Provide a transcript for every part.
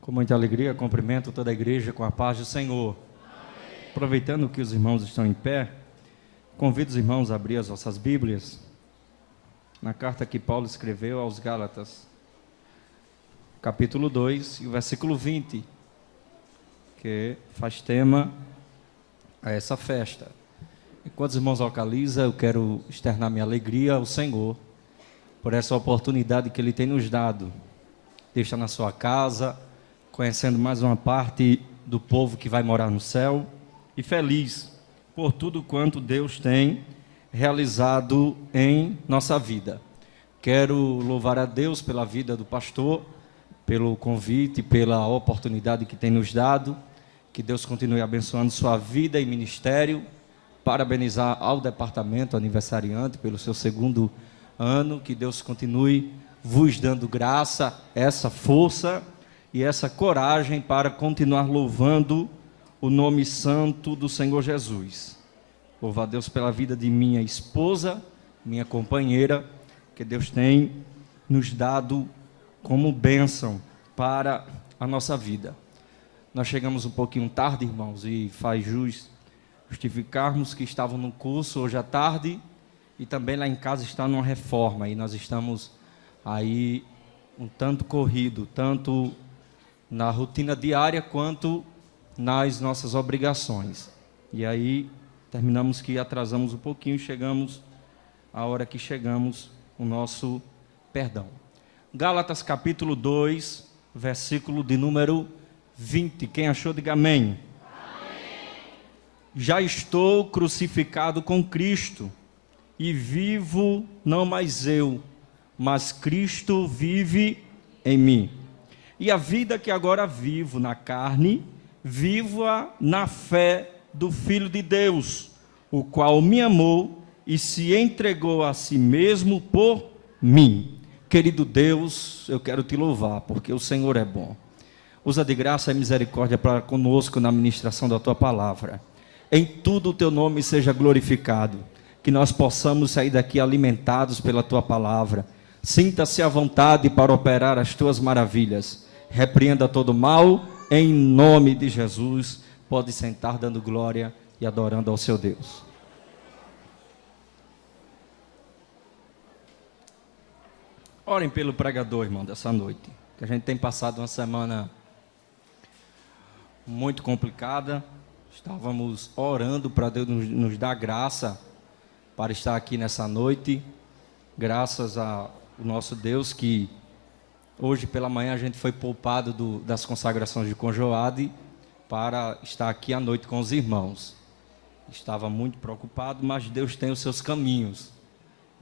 Com muita alegria, cumprimento toda a igreja com a paz do Senhor. Amém. Aproveitando que os irmãos estão em pé, convido os irmãos a abrir as vossas Bíblias na carta que Paulo escreveu aos Gálatas, capítulo 2, e o versículo 20, que faz tema a essa festa. Enquanto os irmãos localizam, eu quero externar minha alegria ao Senhor por essa oportunidade que Ele tem nos dado de estar na sua casa, conhecendo mais uma parte do povo que vai morar no céu, e feliz por tudo quanto Deus tem realizado em nossa vida. Quero louvar a Deus pela vida do pastor, pelo convite, pela oportunidade que tem nos dado, que Deus continue abençoando sua vida e ministério, parabenizar ao departamento aniversariante pelo seu 2º ano, que Deus continue vos dando graça, essa força e essa coragem para continuar louvando o nome santo do Senhor Jesus. Louvo a Deus pela vida de minha esposa, minha companheira, que Deus tem nos dado como bênção para a nossa vida. Nós chegamos um pouquinho tarde, irmãos, e faz jus justificarmos que estavam no curso hoje à tarde, e também lá em casa está numa reforma, e nós estamos aí um tanto corrido, tanto na rotina diária quanto nas nossas obrigações. E aí terminamos que atrasamos um pouquinho, chegamos a hora que chegamos, o nosso perdão. Gálatas capítulo 2, versículo de número 20. Quem achou, diga amém. Amém. Já estou crucificado com Cristo, e vivo não mais eu, mas Cristo vive em mim. E a vida que agora vivo na carne, vivo-a na fé do Filho de Deus, o qual me amou e se entregou a si mesmo por mim. Querido Deus, eu quero te louvar, porque o Senhor é bom. Usa de graça e misericórdia para conosco na ministração da tua palavra. Em tudo o teu nome seja glorificado, que nós possamos sair daqui alimentados pela tua palavra. Sinta-se à vontade para operar as tuas maravilhas. Repreenda todo mal, em nome de Jesus. Pode sentar dando glória e adorando ao seu Deus. Orem pelo pregador, irmão, dessa noite, que a gente tem passado uma semana muito complicada. Estávamos orando para Deus nos dar graça para estar aqui nessa noite, graças ao nosso Deus, que hoje pela manhã a gente foi poupado das consagrações de Conjoade para estar aqui à noite com os irmãos. Estava muito preocupado, mas Deus tem os seus caminhos.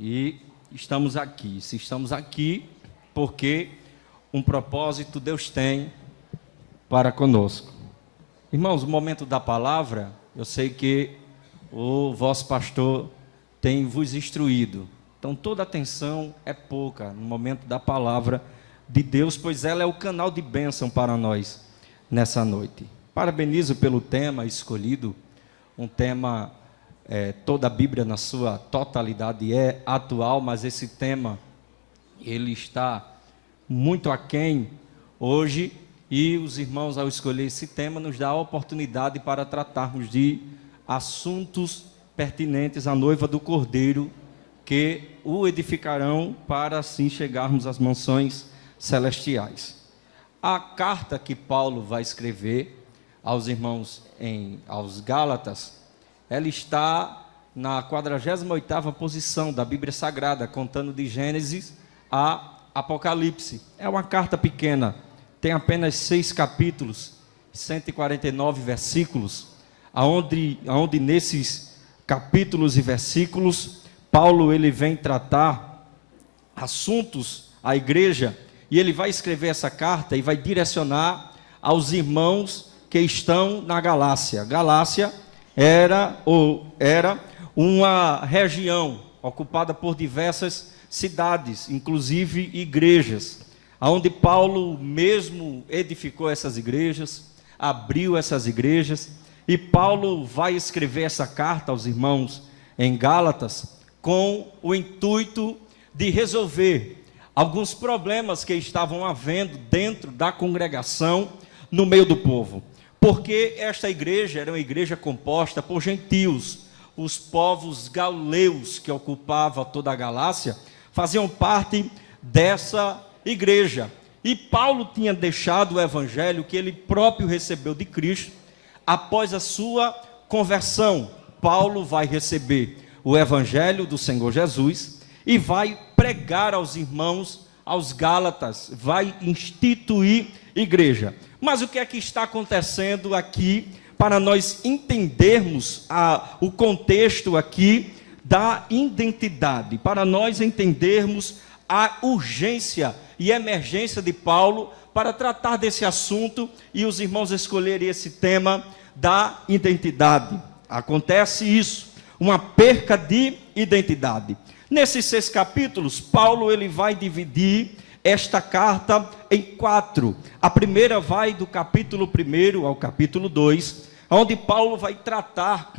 E estamos aqui. Se estamos aqui, porque um propósito Deus tem para conosco. Irmãos, o momento da palavra, eu sei que o vosso pastor tem vos instruído. Então toda atenção é pouca no momento da palavra de Deus, pois ela é o canal de bênção para nós nessa noite. Parabenizo pelo tema escolhido, um tema, toda a Bíblia na sua totalidade é atual, mas esse tema, ele está muito aquém hoje, e os irmãos, ao escolher esse tema, nos dá a oportunidade para tratarmos de assuntos pertinentes à noiva do Cordeiro, que o edificarão para assim chegarmos às mansões celestiais. A carta que Paulo vai escrever aos irmãos aos Gálatas, ela está na 48ª posição da Bíblia Sagrada, contando de Gênesis a Apocalipse. É uma carta pequena, tem apenas 6 capítulos, 149 versículos, aonde nesses capítulos e versículos, Paulo ele vem tratar assuntos à igreja, e ele vai escrever essa carta e vai direcionar aos irmãos que estão na Galácia. Galácia era uma região ocupada por diversas cidades, inclusive igrejas, onde Paulo mesmo edificou essas igrejas, abriu essas igrejas, e Paulo vai escrever essa carta aos irmãos em Gálatas com o intuito de resolver alguns problemas que estavam havendo dentro da congregação, no meio do povo. Porque esta igreja era uma igreja composta por gentios. Os povos gauleus que ocupavam toda a Galácia faziam parte dessa igreja. E Paulo tinha deixado o evangelho que ele próprio recebeu de Cristo. Após a sua conversão, Paulo vai receber o evangelho do Senhor Jesus e vai pregar aos irmãos, aos Gálatas, vai instituir igreja. Mas o que é que está acontecendo aqui para nós entendermos o contexto aqui da identidade, para nós entendermos a urgência e emergência de Paulo para tratar desse assunto e os irmãos escolherem esse tema da identidade. Acontece isso, uma perca de identidade. Nesses 6 capítulos, Paulo ele vai dividir esta carta em 4. A primeira vai do capítulo 1 ao capítulo 2, onde Paulo vai tratar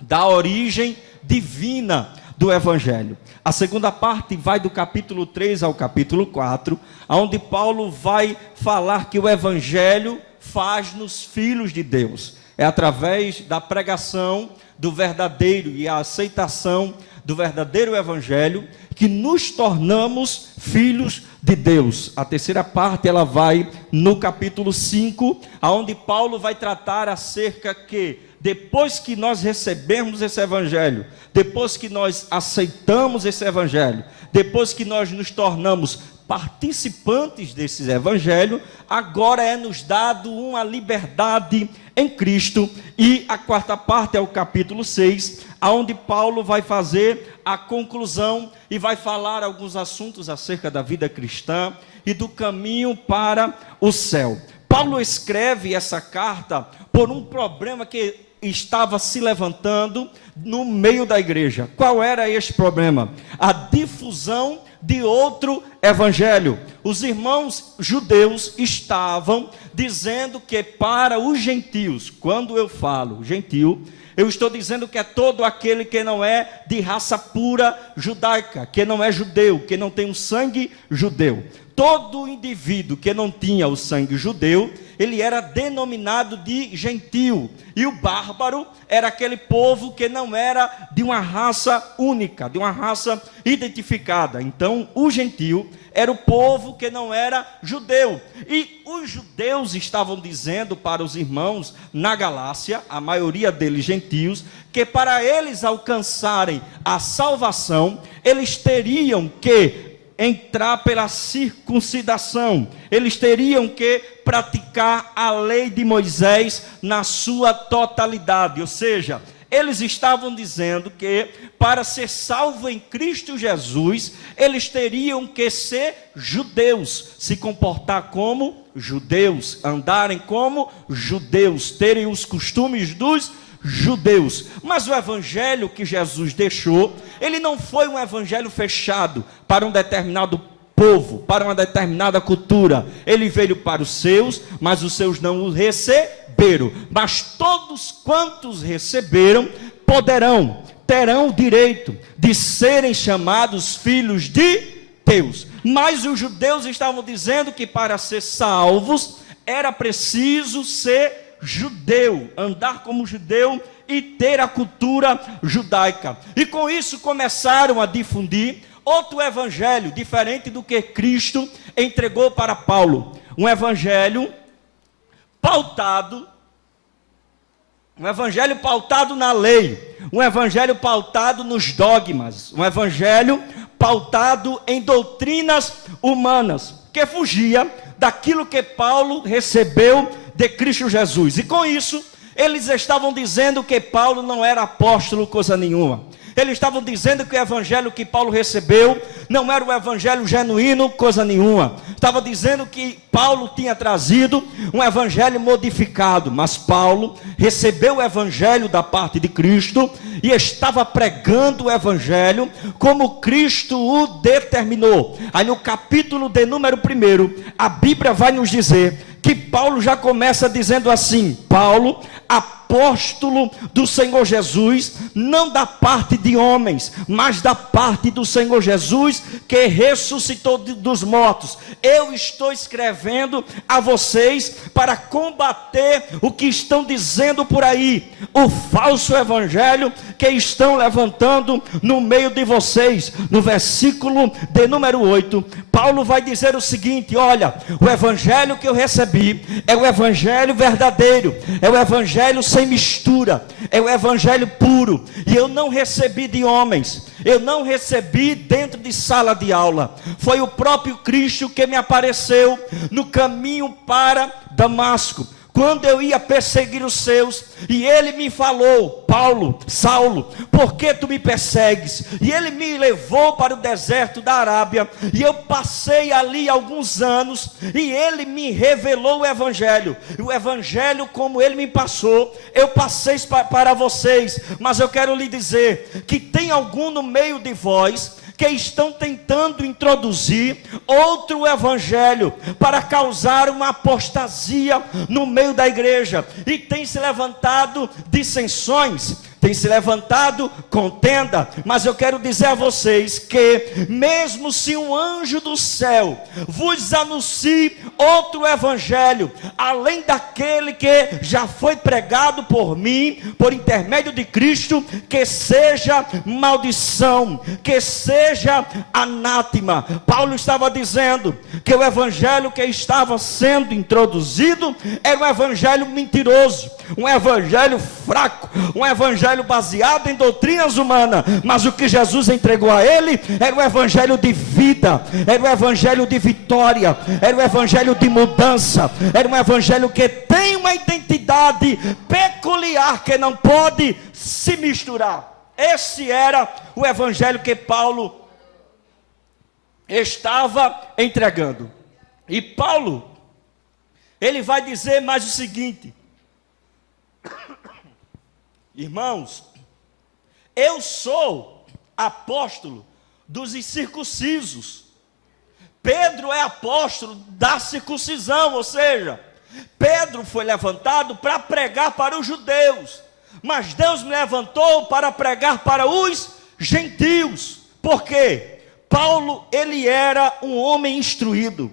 da origem divina do evangelho. A segunda parte vai do capítulo 3 ao capítulo 4, onde Paulo vai falar que o evangelho faz-nos filhos de Deus. É através da pregação do verdadeiro e a aceitação do verdadeiro evangelho que nos tornamos filhos de Deus. A terceira parte ela vai no capítulo 5, onde Paulo vai tratar acerca que depois que nós recebemos esse evangelho, depois que nós aceitamos esse evangelho, depois que nós nos tornamos participantes desse evangelho, agora é nos dado uma liberdade em Cristo. E a quarta parte é o capítulo 6, onde Paulo vai fazer a conclusão e vai falar alguns assuntos acerca da vida cristã e do caminho para o céu. Paulo escreve essa carta por um problema que estava se levantando no meio da igreja. Qual era esse problema? A difusão de outro evangelho. Os irmãos judeus estavam dizendo que para os gentios, quando eu falo gentio, eu estou dizendo que é todo aquele que não é de raça pura judaica, que não é judeu, que não tem um sangue judeu. Todo indivíduo que não tinha o sangue judeu, ele era denominado de gentio. E o bárbaro era aquele povo que não era de uma raça única, de uma raça identificada. Então, o gentio era o povo que não era judeu. E os judeus estavam dizendo para os irmãos na Galácia, a maioria deles gentios, que para eles alcançarem a salvação, eles teriam que entrar pela circuncidação, eles teriam que praticar a lei de Moisés na sua totalidade, ou seja, eles estavam dizendo que para ser salvo em Cristo Jesus, eles teriam que ser judeus, se comportar como judeus, andarem como judeus, terem os costumes dos judeus. Mas o evangelho que Jesus deixou, ele não foi um evangelho fechado para um determinado povo, para uma determinada cultura. Ele veio para os seus, mas os seus não o receberam. Mas todos quantos receberam, terão direito de serem chamados filhos de Deus. Mas os judeus estavam dizendo que para ser salvos, era preciso ser judeu, andar como judeu e ter a cultura judaica. E com isso começaram a difundir outro evangelho, diferente do que Cristo entregou para Paulo. Um evangelho pautado na lei, um evangelho pautado nos dogmas, um evangelho pautado em doutrinas humanas, que fugia daquilo que Paulo recebeu de Cristo Jesus. E com isso, eles estavam dizendo que Paulo não era apóstolo coisa nenhuma. Eles estavam dizendo que o evangelho que Paulo recebeu não era o evangelho genuíno coisa nenhuma. Estava dizendo que Paulo tinha trazido um evangelho modificado, mas Paulo recebeu o evangelho da parte de Cristo e estava pregando o evangelho como Cristo o determinou. Aí no capítulo de número 1, a Bíblia vai nos dizer que Paulo já começa dizendo assim: Paulo, apóstolo do Senhor Jesus, não da parte de homens, mas da parte do Senhor Jesus, que ressuscitou dos mortos. Eu estou escrevendo a vocês para combater o que estão dizendo por aí, o falso evangelho que estão levantando no meio de vocês. No versículo de número 8, Paulo vai dizer o seguinte: olha, o evangelho que eu recebi é o evangelho verdadeiro, é o evangelho sem mistura, é o evangelho puro, e eu não recebi de homens, eu não recebi dentro de sala de aula, foi o próprio Cristo que me apareceu no caminho para Damasco, quando eu ia perseguir os seus, e ele me falou: Paulo, Saulo, por que tu me persegues? E ele me levou para o deserto da Arábia, e eu passei ali alguns anos, e ele me revelou o evangelho como ele me passou, eu passei para vocês. Mas eu quero lhe dizer, que tem algum no meio de vós, que estão tentando introduzir outro evangelho, para causar uma apostasia no meio da igreja, e tem se levantado dissensões, tem se levantado contenda. Mas eu quero dizer a vocês que, mesmo se um anjo do céu vos anuncie outro evangelho, além daquele que já foi pregado por mim, por intermédio de Cristo, que seja maldição, que seja anátema. Paulo estava dizendo que o evangelho que estava sendo introduzido era um evangelho mentiroso, um evangelho fraco, um evangelho baseado em doutrinas humanas. Mas o que Jesus entregou a ele era o evangelho de vida, era o evangelho de vitória, era o evangelho de mudança, era um evangelho que tem uma identidade peculiar, que não pode se misturar. Esse era o evangelho que Paulo estava entregando. E Paulo, ele vai dizer mais o seguinte: irmãos, eu sou apóstolo dos incircuncisos. Pedro é apóstolo da circuncisão, ou seja, Pedro foi levantado para pregar para os judeus, mas Deus me levantou para pregar para os gentios. Por quê? Paulo, ele era um homem instruído,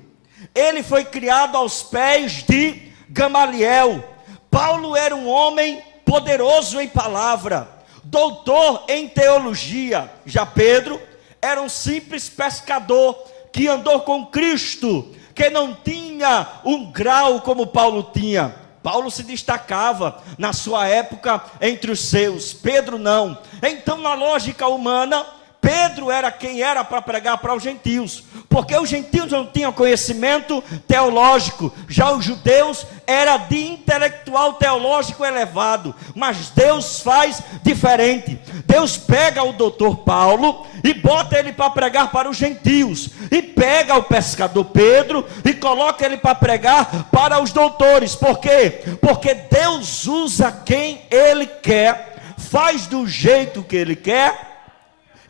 ele foi criado aos pés de Gamaliel. Paulo era um homem poderoso em palavra, doutor em teologia. Já Pedro era um simples pescador que andou com Cristo, que não tinha um grau como Paulo tinha. Paulo se destacava na sua época entre os seus, Pedro não. Então, na lógica humana, Pedro era quem era para pregar para os gentios, porque os gentios não tinham conhecimento teológico, já os judeus era de intelectual teológico elevado. Mas Deus faz diferente. Deus pega o doutor Paulo e bota ele para pregar para os gentios, e pega o pescador Pedro e coloca ele para pregar para os doutores. Por quê? Porque Deus usa quem ele quer, faz do jeito que ele quer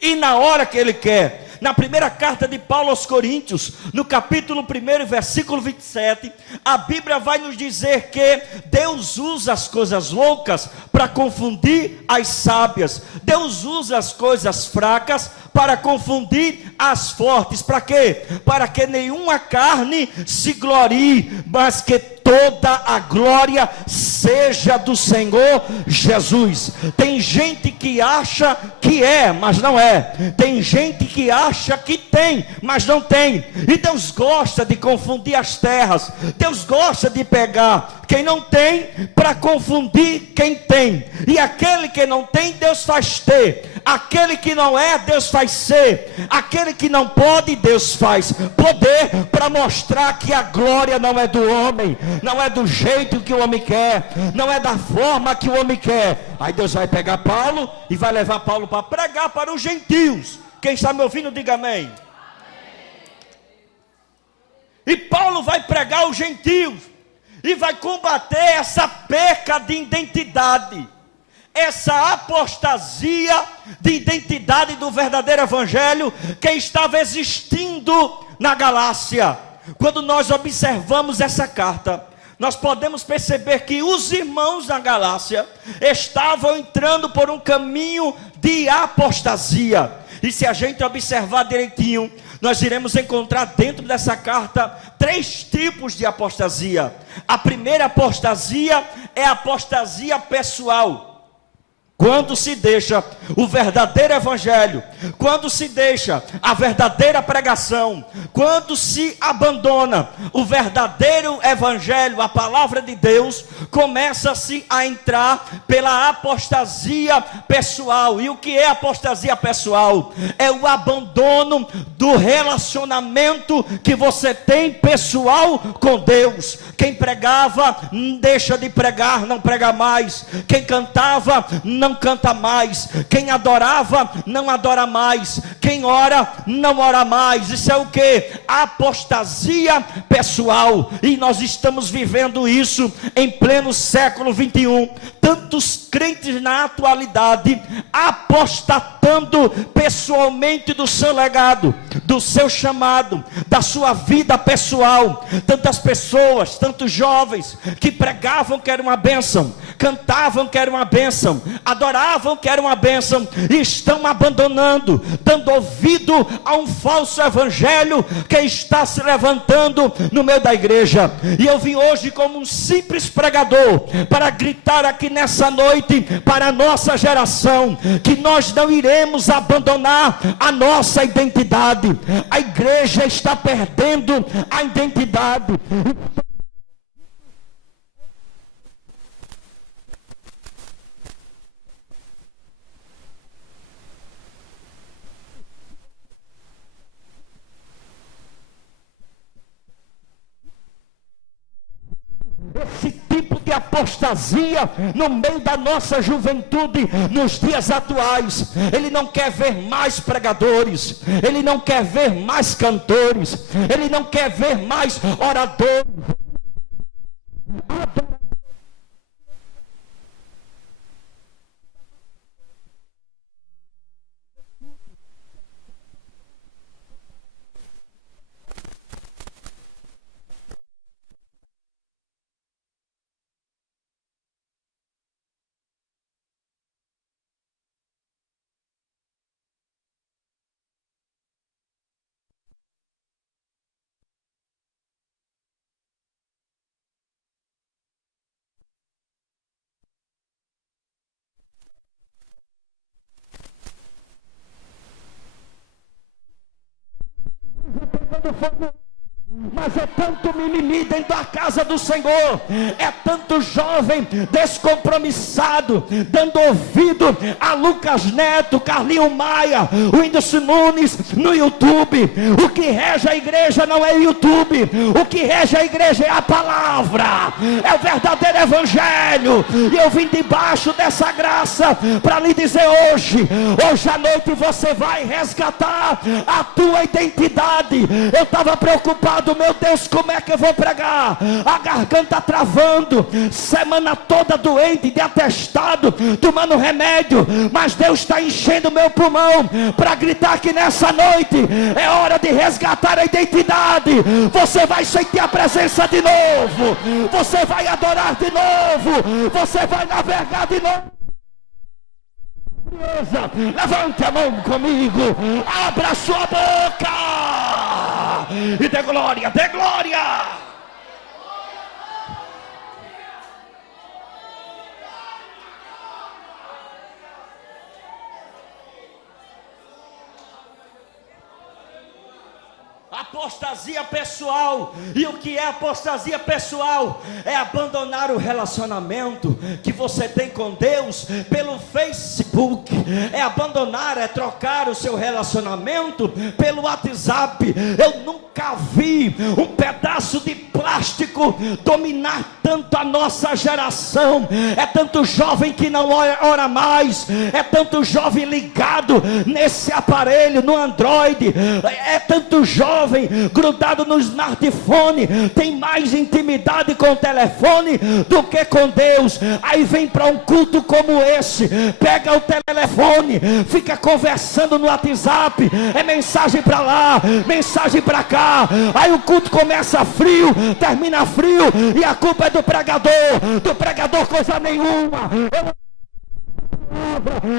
e na hora que ele quer. Na primeira carta de Paulo aos Coríntios, no capítulo 1, versículo 27, a Bíblia vai nos dizer que Deus usa as coisas loucas para confundir as sábias. Deus usa as coisas fracas para confundir as fortes. Para quê? Para que nenhuma carne se glorie, mas que toda a glória seja do Senhor Jesus. Tem gente que acha que é, mas não é. Tem gente que acha que tem, mas não tem. E Deus gosta de confundir as terras. Deus gosta de pegar quem não tem para confundir quem tem. E aquele que não tem, Deus faz ter. Aquele que não é, Deus faz ser. Aquele que não pode, Deus faz poder, para mostrar que a glória não é do homem, não é do jeito que o homem quer, não é da forma que o homem quer. Aí Deus vai pegar Paulo e vai levar Paulo para pregar para os gentios. Quem está me ouvindo, diga amém. E Paulo vai pregar aos gentios e vai combater essa perca de identidade, essa apostasia de identidade do verdadeiro evangelho que estava existindo na Galácia. Quando nós observamos essa carta, nós podemos perceber que os irmãos da Galácia estavam entrando por um caminho de apostasia. E se a gente observar direitinho, nós iremos encontrar dentro dessa carta 3 tipos de apostasia. A primeira apostasia é a apostasia pessoal. Quando se deixa o verdadeiro evangelho, quando se deixa a verdadeira pregação, quando se abandona o verdadeiro evangelho, a palavra de Deus, começa-se a entrar pela apostasia pessoal. E o que é apostasia pessoal? É o abandono do relacionamento que você tem pessoal com Deus. Quem pregava, deixa de pregar, não prega mais. Quem cantava, não canta mais. Quem adorava, não adora mais. Quem ora, não ora mais. Isso é o que? Apostasia pessoal. E nós estamos vivendo isso em pleno século 21. Tantos crentes na atualidade apostatando pessoalmente do seu legado, do seu chamado, da sua vida pessoal. Tantas pessoas, tantos jovens que pregavam que era uma bênção, cantavam que era uma bênção, adoravam que era uma bênção, e estão abandonando, dando ouvido a um falso evangelho que está se levantando no meio da igreja. E eu vim hoje como um simples pregador para gritar aqui nessa noite para a nossa geração que nós não iremos abandonar a nossa identidade. A igreja está perdendo a identidade. Esse tipo de apostasia no meio da nossa juventude nos dias atuais. Ele não quer ver mais pregadores, ele não quer ver mais cantores, ele não quer ver mais oradores. Mas é tanto mimimi dentro da casa do Senhor, é tanto jovem descompromissado, dando ouvido a Lucas Neto, Carlinho Maia, o Whindersson Nunes no YouTube. O que rege a igreja não é o YouTube, o que rege a igreja é a palavra, é o verdadeiro evangelho. E eu vim debaixo dessa graça para lhe dizer hoje à noite você vai resgatar a tua identidade. Eu estava preocupado, meu Deus, como é que eu vou pregar? A garganta travando, semana toda doente, de atestado, tomando remédio, mas Deus está enchendo meu pulmão para gritar que nessa noite é hora de resgatar a identidade. Você vai sentir a presença de novo, você vai adorar de novo, você vai navegar de novo. Levante a mão comigo, abra sua boca e dê glória, dê glória. Apostasia pessoal. E o que é apostasia pessoal? É abandonar o relacionamento que você tem com Deus pelo Facebook. É abandonar, é trocar o seu relacionamento pelo WhatsApp. Eu nunca vi um pedaço de plástico dominar tanto a nossa geração. É tanto jovem que não ora mais, é tanto jovem ligado nesse aparelho, no Android, é tanto jovem grudado no smartphone, tem mais intimidade com o telefone do que com Deus. Aí vem para um culto como esse, pega o telefone, fica conversando no WhatsApp, é mensagem para lá, mensagem para cá. Aí o culto começa frio, termina frio, e a culpa é do do pregador coisa nenhuma.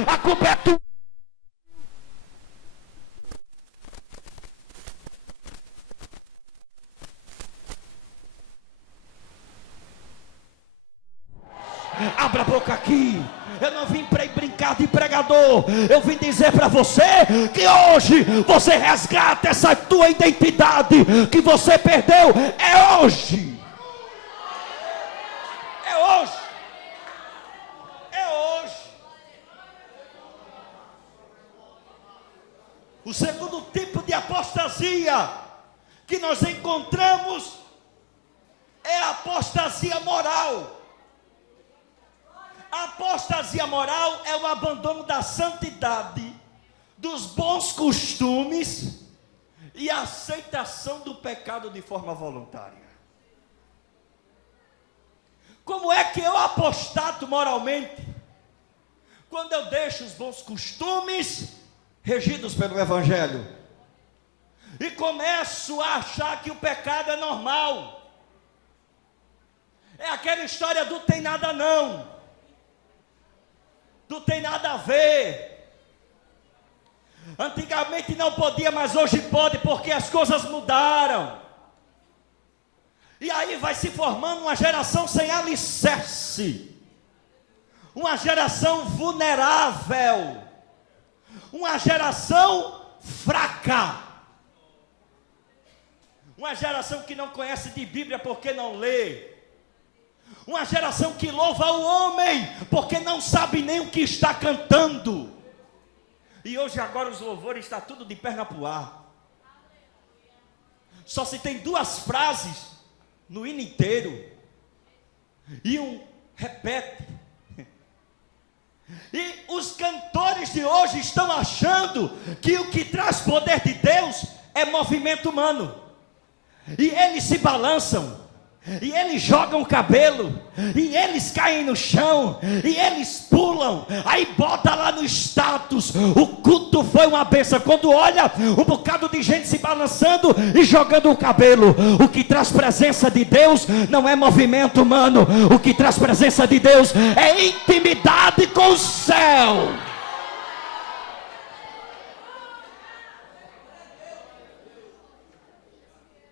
A culpa é tua. Abra a boca aqui. Eu não vim para brincar de pregador. Eu vim dizer para você que hoje você resgata essa tua identidade que você perdeu. É hoje. É hoje. É hoje. O segundo tipo de apostasia que nós encontramos é a apostasia moral. A apostasia moral é o abandono da santidade, dos bons costumes e a aceitação do pecado de forma voluntária. Como é que eu apostato moralmente? Quando eu deixo os bons costumes regidos pelo Evangelho e começo a achar que o pecado é normal. É aquela história do tem nada não. Não tem nada a ver. Antigamente não podia, mas hoje pode, porque as coisas mudaram. E aí vai se formando uma geração sem alicerce, uma geração vulnerável, uma geração fraca, uma geração que não conhece de Bíblia porque não lê. Uma geração que louva o homem, porque não sabe nem o que está cantando. E hoje agora os louvores estão tudo de perna para o ar. Só se tem duas frases no hino inteiro. E um repete. E os cantores de hoje estão achando que o que traz poder de Deus é movimento humano. E eles se balançam. E eles jogam o cabelo, e eles caem no chão, e eles pulam, aí bota lá no status, o culto foi uma bênção. Quando olha, um bocado de gente se balançando e jogando o cabelo. O que traz presença de Deus não é movimento humano, o que traz presença de Deus é intimidade com o céu.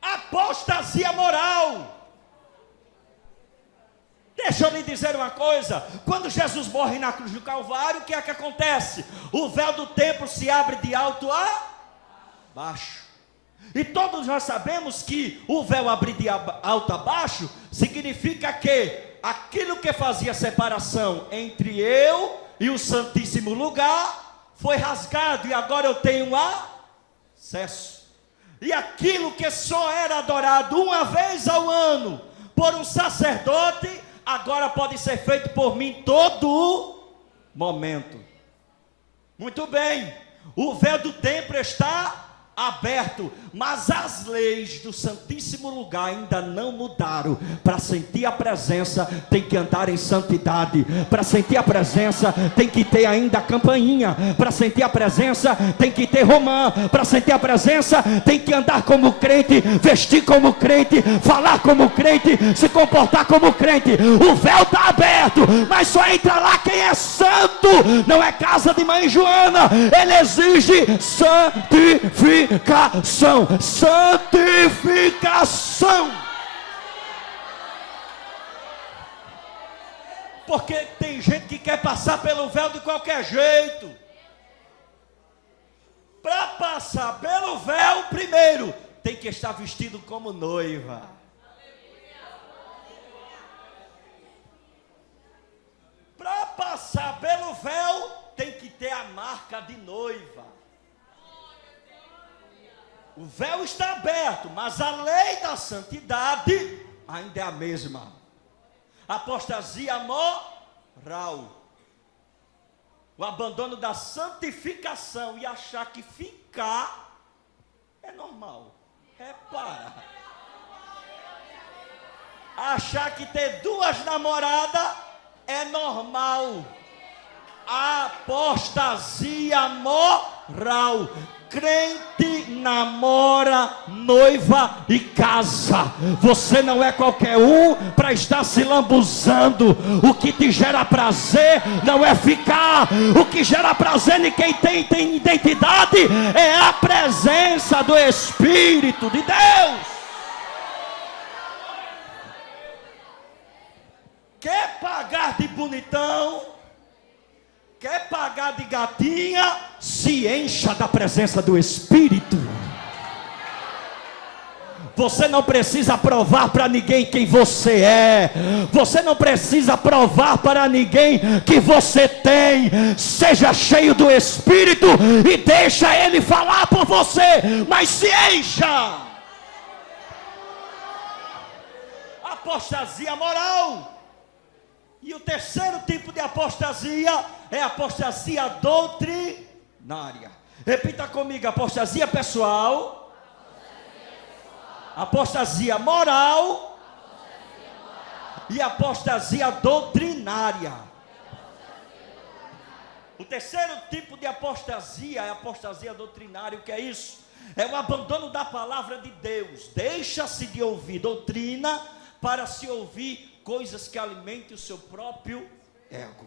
Apostasia moral. Deixa eu lhe dizer uma coisa. Quando Jesus morre na cruz do Calvário, o que é que acontece? O véu do templo se abre de alto a baixo. E todos nós sabemos que o véu abrir de alto a baixo significa que aquilo que fazia separação entre eu e o Santíssimo Lugar foi rasgado, e agora eu tenho acesso. E aquilo que só era adorado uma vez ao ano por um sacerdote, agora pode ser feito por mim todo momento. Muito bem, o véu do templo está aberto, mas as leis do Santíssimo Lugar ainda não mudaram. Para sentir a presença tem que andar em santidade. Para sentir a presença tem que ter ainda a campainha. Para sentir a presença tem que ter romã. Para sentir a presença tem que andar como crente, vestir como crente, falar como crente, se comportar como crente. O véu está aberto, mas só entra lá quem é santo. Não é casa de mãe Joana. Ele exige santificação. Santificação. Porque tem gente que quer passar pelo véu de qualquer jeito. Para passar pelo véu, primeiro tem que estar vestido como noiva. Para passar pelo véu, tem que ter a marca de noiva. O véu está aberto, mas a lei da santidade ainda é a mesma. Apostasia moral. O abandono da santificação e achar que ficar é normal. Repara. Achar que ter duas namoradas é normal. Apostasia moral. Crente namora, noiva e casa. Você não é qualquer um para estar se lambuzando. O que te gera prazer não é ficar. O que gera prazer em quem tem identidade é a presença do Espírito de Deus. Quer pagar de bonitão? Quer pagar de gatinha? Se encha da presença do Espírito. Você não precisa provar para ninguém quem você é. Você não precisa provar para ninguém que você tem. Seja cheio do Espírito e deixa Ele falar por você. Mas se encha. Apostasia moral. E o terceiro tipo de apostasia é a apostasia doutrinária. Repita comigo: apostasia pessoal, apostasia moral e apostasia doutrinária. O terceiro tipo de apostasia é a apostasia doutrinária. O que é isso? É o abandono da palavra de Deus. Deixa-se de ouvir doutrina para se ouvir coisas que alimentem o seu próprio ego.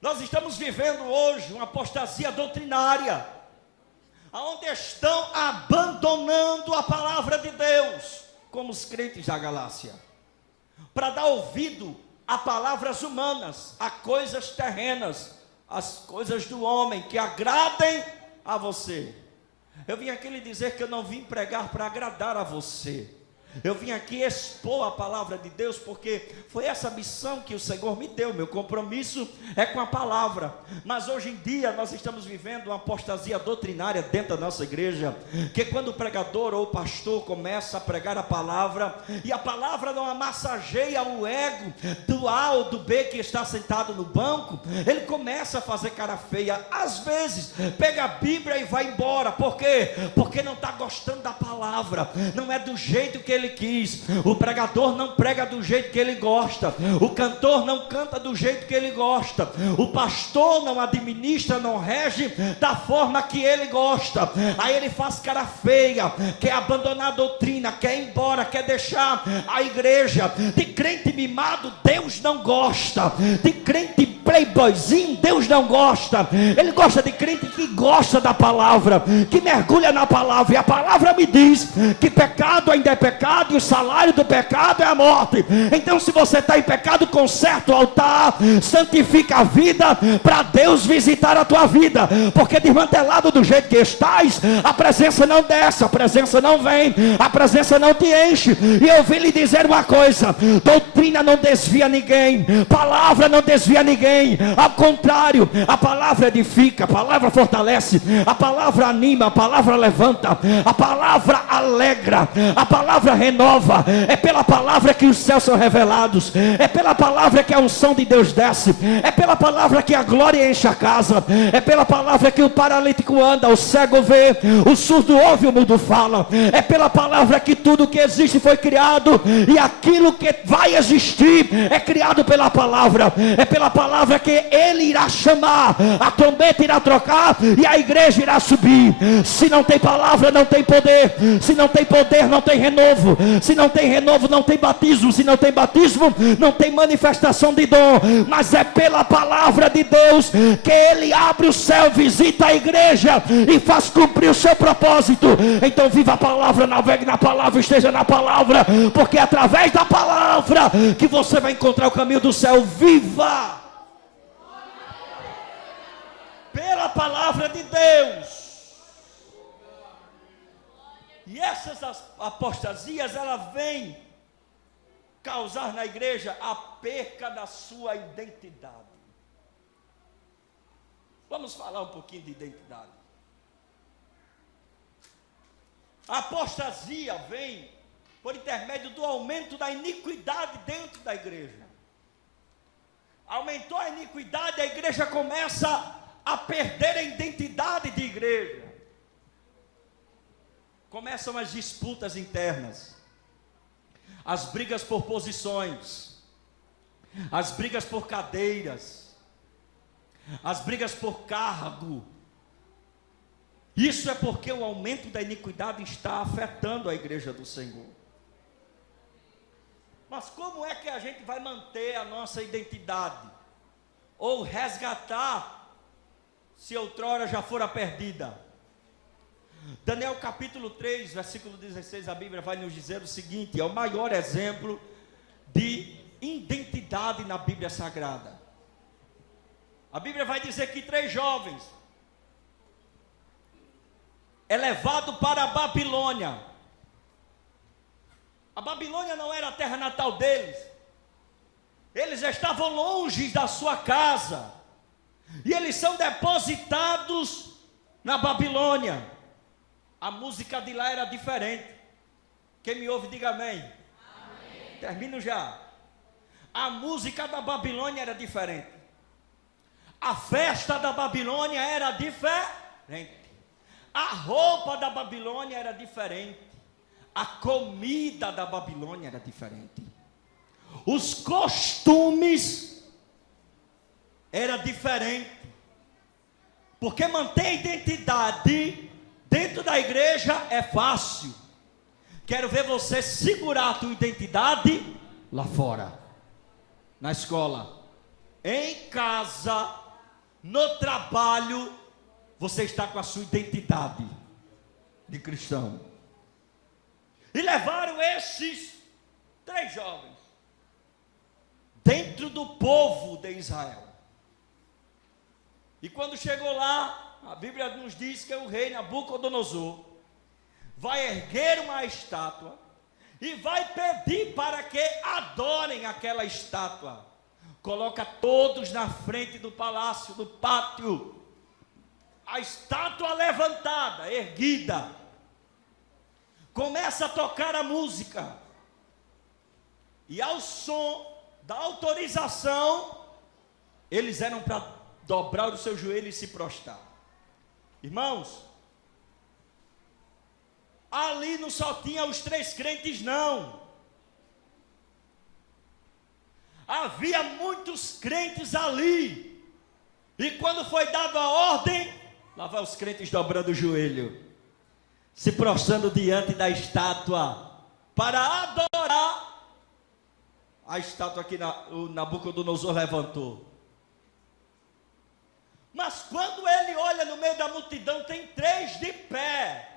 Nós estamos vivendo hoje uma apostasia doutrinária, onde estão abandonando a palavra de Deus, como os crentes da Galácia, para dar ouvido a palavras humanas, a coisas terrenas, as coisas do homem que agradem a você. Eu vim aqui lhe dizer que eu não vim pregar para agradar a você. Eu vim aqui expor a palavra de Deus, porque foi essa missão que o Senhor me deu. Meu compromisso é com a palavra. Mas hoje em dia nós estamos vivendo uma apostasia doutrinária dentro da nossa igreja, que quando o pregador ou o pastor começa a pregar a palavra, e a palavra não amassageia o ego do A ou do B que está sentado no banco, ele começa a fazer cara feia. Às vezes pega a Bíblia e vai embora. Por quê? Porque não está gostando da palavra, não é do jeito que ele quis. O pregador não prega do jeito que ele gosta, o cantor não canta do jeito que ele gosta, o pastor não administra, não rege da forma que ele gosta. Aí ele faz cara feia, quer abandonar a doutrina, quer ir embora, quer deixar a igreja. De crente mimado Deus não gosta, de crente playboyzinho Deus não gosta. Ele gosta de crente que gosta da palavra, que mergulha na palavra. E a palavra me diz que pecado ainda é pecado, e o salário do pecado é a morte. Então, se você está em pecado, conserta o altar, santifica a vida, para Deus visitar a tua vida. Porque desmantelado do jeito que estás, a presença não desce, a presença não vem, a presença não te enche. E eu vim lhe dizer uma coisa: doutrina não desvia ninguém, palavra não desvia ninguém. Ao contrário, a palavra edifica, a palavra fortalece, a palavra anima, a palavra levanta, a palavra alegra, a palavra renova. É pela palavra que os céus são revelados, é pela palavra que a unção de Deus desce, é pela palavra que a glória enche a casa, é pela palavra que o paralítico anda, o cego vê, o surdo ouve, o mudo fala. É pela palavra que tudo que existe foi criado, e aquilo que vai existir é criado pela palavra. É pela palavra que ele irá chamar, a trombeta irá trocar e a igreja irá subir. Se não tem palavra, não tem poder. Se não tem poder, não tem renovo. Se não tem renovo, não tem batismo. Se não tem batismo, não tem manifestação de dom. Mas é pela palavra de Deus que ele abre o céu, visita a igreja e faz cumprir o seu propósito. Então viva a palavra, navegue na palavra, esteja na palavra, porque é através da palavra que você vai encontrar o caminho do céu. Viva pela palavra de Deus. E essas apostasias, ela vem causar na igreja a perca da sua identidade. Vamos falar um pouquinho de identidade. A apostasia vem por intermédio do aumento da iniquidade dentro da igreja. Aumentou a iniquidade, a igreja começa a perder a identidade de igreja. Começam as disputas internas, as brigas por posições, as brigas por cadeiras, as brigas por cargo. Isso é porque o aumento da iniquidade está afetando a igreja do Senhor. Mas como é que a gente vai manter a nossa identidade? Ou resgatar, se outrora já fora perdida? Daniel capítulo 3, versículo 16, a Bíblia vai nos dizer o seguinte: é o maior exemplo de identidade na Bíblia Sagrada. A Bíblia vai dizer que 3 jovens é levado para a Babilônia. A Babilônia não era a terra natal deles. Eles estavam longe da sua casa. E eles são depositados na Babilônia. A música de lá era diferente. Quem me ouve, diga amém. Amém. Termino já. A música da Babilônia era diferente. A festa da Babilônia era diferente. A roupa da Babilônia era diferente. A comida da Babilônia era diferente. Os costumes era diferente. Porque manter a identidade dentro da igreja é fácil. Quero ver você segurar a tua identidade lá fora, na escola, em casa, no trabalho. Você está com a sua identidade de cristão. E levaram esses 3 jovens dentro do povo de Israel. E quando chegou lá, a Bíblia nos diz que o rei Nabucodonosor vai erguer uma estátua e vai pedir para que adorem aquela estátua. Coloca todos na frente do palácio, do pátio. A estátua levantada, erguida, começa a tocar a música, e ao som da autorização, eles eram para dobrar o seu joelho e se prostrar. Irmãos, ali não só tinha os 3 crentes, não. Havia muitos crentes ali, e quando foi dada a ordem, lá vai os crentes dobrando o joelho, se prostrando diante da estátua, para adorar a estátua que o Nabucodonosor levantou. Mas quando ele olha no meio da multidão, tem 3 de pé,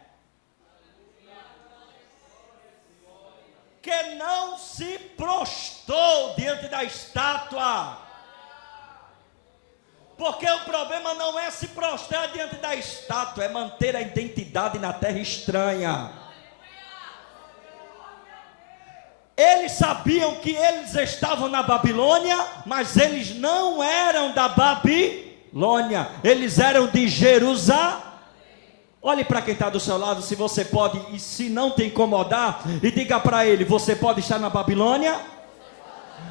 que não se prostrou diante da estátua. Porque o problema não é se prostrar diante da estátua, é manter a identidade na terra estranha. Eles sabiam que eles estavam na Babilônia, mas eles não eram da Babilônia, eles eram de Jerusalém. Olhe para quem está do seu lado, se você pode, e se não te incomodar, e diga para ele: você pode estar na Babilônia,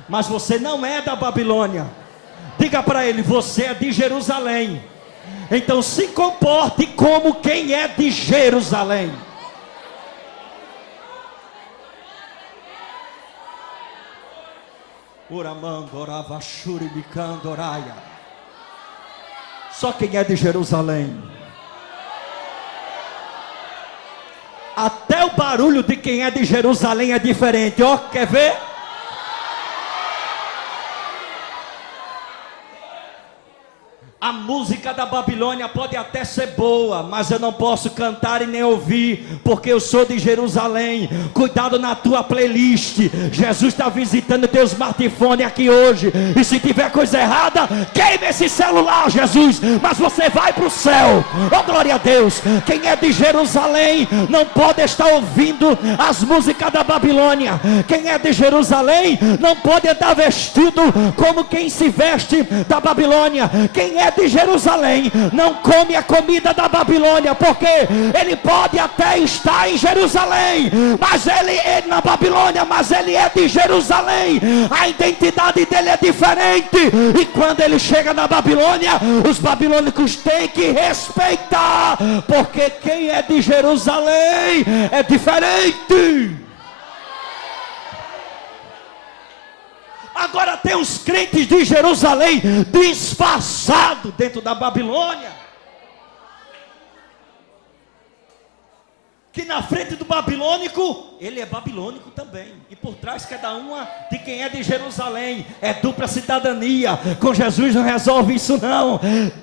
mas você não é da Babilônia. Diga para ele: você é de Jerusalém. Então se comporte como quem é de Jerusalém. Só quem é de Jerusalém. Até o barulho de quem é de Jerusalém é diferente. Ó, quer ver? A música da Babilônia pode até ser boa, mas eu não posso cantar e nem ouvir, porque eu sou de Jerusalém. Cuidado na tua playlist. Jesus está visitando teu smartphone aqui hoje, e se tiver coisa errada, queime esse celular, Jesus, mas você vai para o céu. Oh, glória a Deus. Quem é de Jerusalém não pode estar ouvindo as músicas da Babilônia. Quem é de Jerusalém não pode estar vestido como quem se veste da Babilônia. Quem é de Jerusalém não come a comida da Babilônia, porque ele pode até estar em Jerusalém, mas ele é na Babilônia, mas ele é de Jerusalém. A identidade dele é diferente, e quando ele chega na Babilônia, os babilônicos têm que respeitar, porque quem é de Jerusalém é diferente. Agora tem os crentes de Jerusalém disfarçados dentro da Babilônia, que na frente do babilônico, ele é babilônico também, e por trás cada uma de quem é de Jerusalém, é dupla cidadania. Com Jesus não resolve isso não.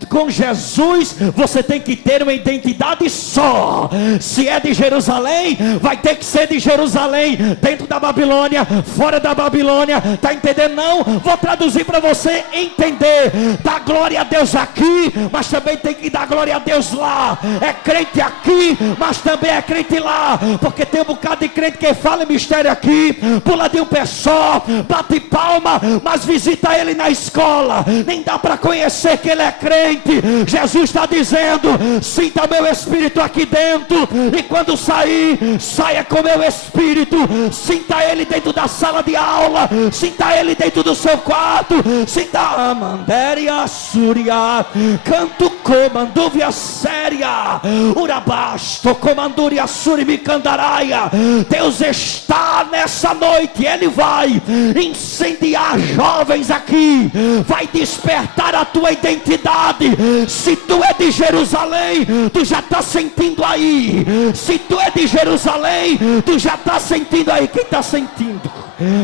Com Jesus você tem que ter uma identidade só. Se é de Jerusalém, vai ter que ser de Jerusalém, dentro da Babilônia, fora da Babilônia, tá entendendo não? Vou traduzir para você entender. Dá glória a Deus aqui, mas também tem que dar glória a Deus lá. É crente aqui, mas também é crente lá, porque tem um bocado de crente que fala em mistério aqui, pula de um pé só, bate palma, mas visita ele na escola, nem dá para conhecer que ele é crente. Jesus está dizendo: sinta meu espírito aqui dentro, e quando sair, saia com meu espírito. Sinta ele dentro da sala de aula, sinta ele dentro do seu quarto, sinta a manderia súria, canto comandúvia séria, urabasto comandúria suribicandaraia. Deus está nessa noite, Ele vai incendiar jovens aqui, vai despertar a tua identidade. Se tu é de Jerusalém, tu já está sentindo aí. Se tu é de Jerusalém, tu já está sentindo aí. Quem está sentindo?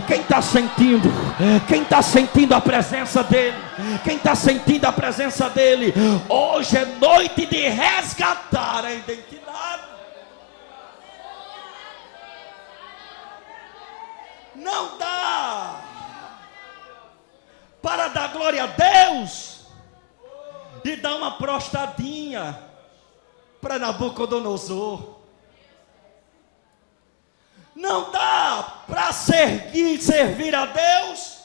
Quem está sentindo? Quem está sentindo a presença dEle? Quem está sentindo a presença dEle? Hoje é noite de resgatar a identidade. Não dá para dar glória a Deus e dar uma prostadinha para Nabucodonosor. Não dá para servir a Deus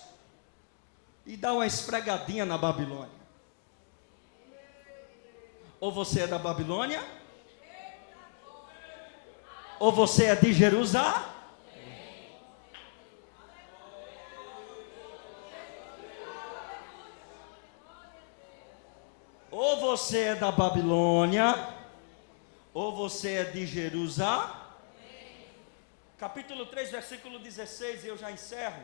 e dar uma esfregadinha na Babilônia. Ou você é da Babilônia, ou você é de Jerusalém. Ou você é da Babilônia, ou você é de Jerusalém. Capítulo 3, versículo 16, e eu já encerro.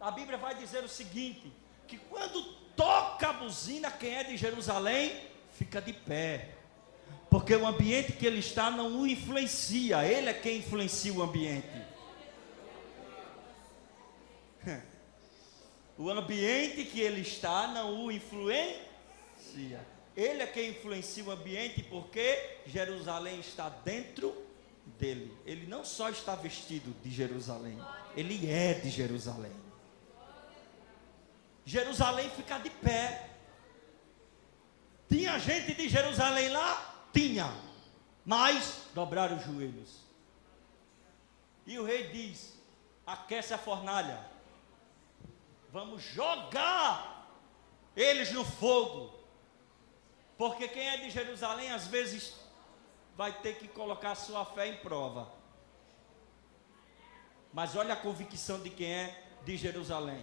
A Bíblia vai dizer o seguinte: que quando toca a buzina, quem é de Jerusalém fica de pé, porque o ambiente que ele está não o influencia, ele é quem influencia o ambiente. O ambiente que ele está não o influencia, ele é quem influencia o ambiente, porque Jerusalém está dentro dele. Ele não só está vestido de Jerusalém, ele é de Jerusalém. Jerusalém fica de pé. Tinha gente de Jerusalém lá? Tinha, mas dobraram os joelhos. E o rei diz: aquece a fornalha, vamos jogar eles no fogo, porque quem é de Jerusalém às vezes vai ter que colocar a sua fé em prova. Mas olha a convicção de quem é de Jerusalém.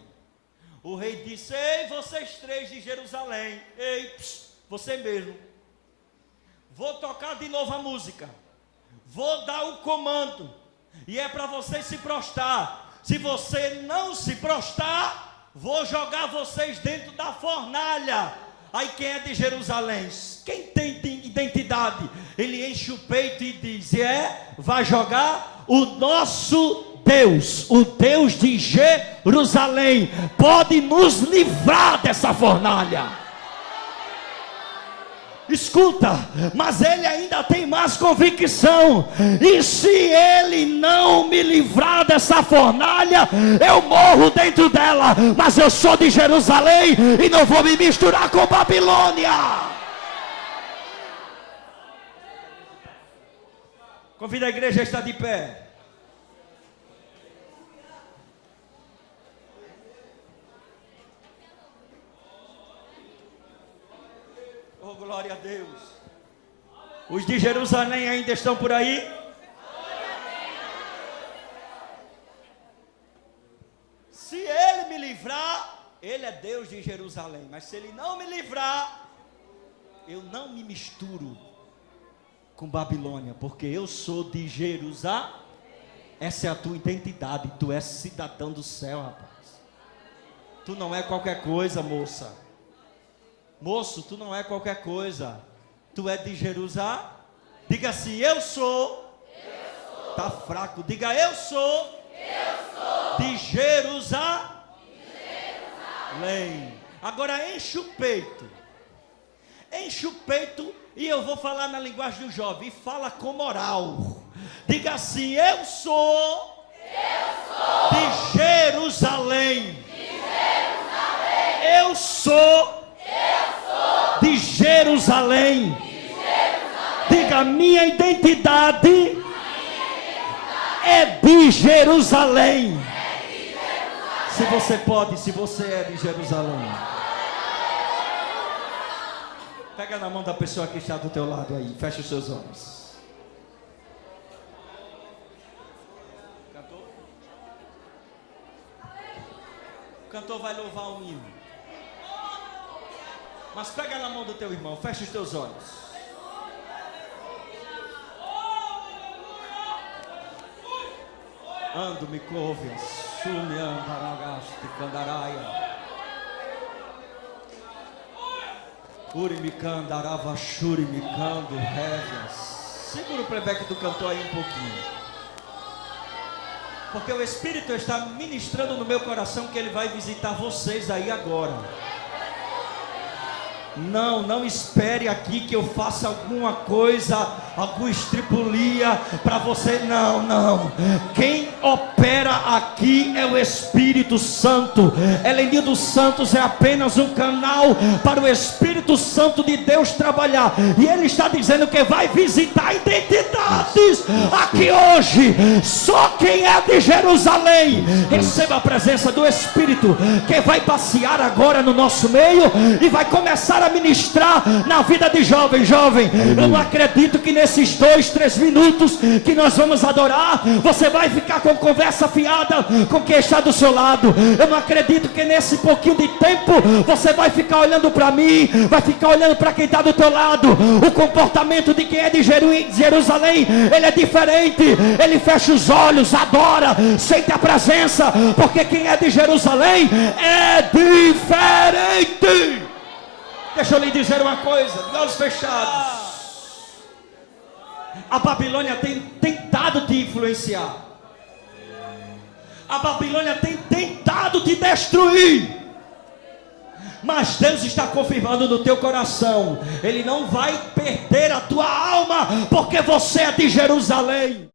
O rei disse: ei, vocês três de Jerusalém, ei, você mesmo, vou tocar de novo a música, vou dar o comando, e é para vocês se prostrar. Se você não se prostrar, vou jogar vocês dentro da fornalha. Aí quem é de Jerusalém, quem tem identidade, ele enche o peito e diz: vai jogar o nosso Deus, o Deus de Jerusalém, pode nos livrar dessa fornalha. Escuta, mas ele ainda tem mais convicção: e se ele não me livrar dessa fornalha, eu morro dentro dela, mas eu sou de Jerusalém e não vou me misturar com Babilônia. Convido a igreja a estar de pé. Glória a Deus. Os de Jerusalém ainda estão por aí? Se ele me livrar, ele é Deus de Jerusalém. Mas se ele não me livrar, eu não me misturo com Babilônia, porque eu sou de Jerusalém. Essa é a tua identidade. Tu és cidadão do céu, rapaz. Tu não é qualquer coisa, moça. Moço, tu não é qualquer coisa. Tu é de Jerusalém. Diga assim, eu sou. Tá fraco. Diga, eu sou. De Jerusalém. Agora enche o peito. Enche o peito. E eu vou falar na linguagem do jovem. E fala com moral. Diga assim, eu sou. De Jerusalém. Eu sou. De Jerusalém. Diga, minha identidade é de Jerusalém. Se você pode, se você é de Jerusalém. Pega na mão da pessoa que está do teu lado aí. Fecha os seus olhos. O cantor vai louvar um hino. Mas pega na mão do teu irmão. Fecha os teus olhos. Ando, me couve, sume, andaragaste, candaraia. Uri, me candarava, churi, me cando, révias. Segura o playback do cantor aí um pouquinho. Porque o Espírito está ministrando no meu coração que ele vai visitar vocês aí agora. Não espere aqui que eu faça alguma coisa, alguma estripulia para você. Não. Quem opera aqui é o Espírito Santo. Helenil dos Santos é apenas um canal para o Espírito Santo de Deus trabalhar. E ele está dizendo que vai visitar identidades aqui hoje. Só quem é de Jerusalém receba a presença do Espírito, que vai passear agora no nosso meio e vai começar a ministrar na vida de jovem. Eu não acredito que nesses 2-3 minutos que nós vamos adorar, você vai ficar com conversa fiada com quem está do seu lado. Eu não acredito que nesse pouquinho de tempo você vai ficar olhando para mim, vai ficar olhando para quem está do teu lado. O comportamento de quem é de Jerusalém, ele é diferente. Ele fecha os olhos, adora, sente a presença, porque quem é de Jerusalém é diferente. Deixa eu lhe dizer uma coisa, de olhos fechados. A Babilônia tem tentado te influenciar. A Babilônia tem tentado te destruir. Mas Deus está confirmando no teu coração. Ele não vai perder a tua alma, porque você é de Jerusalém.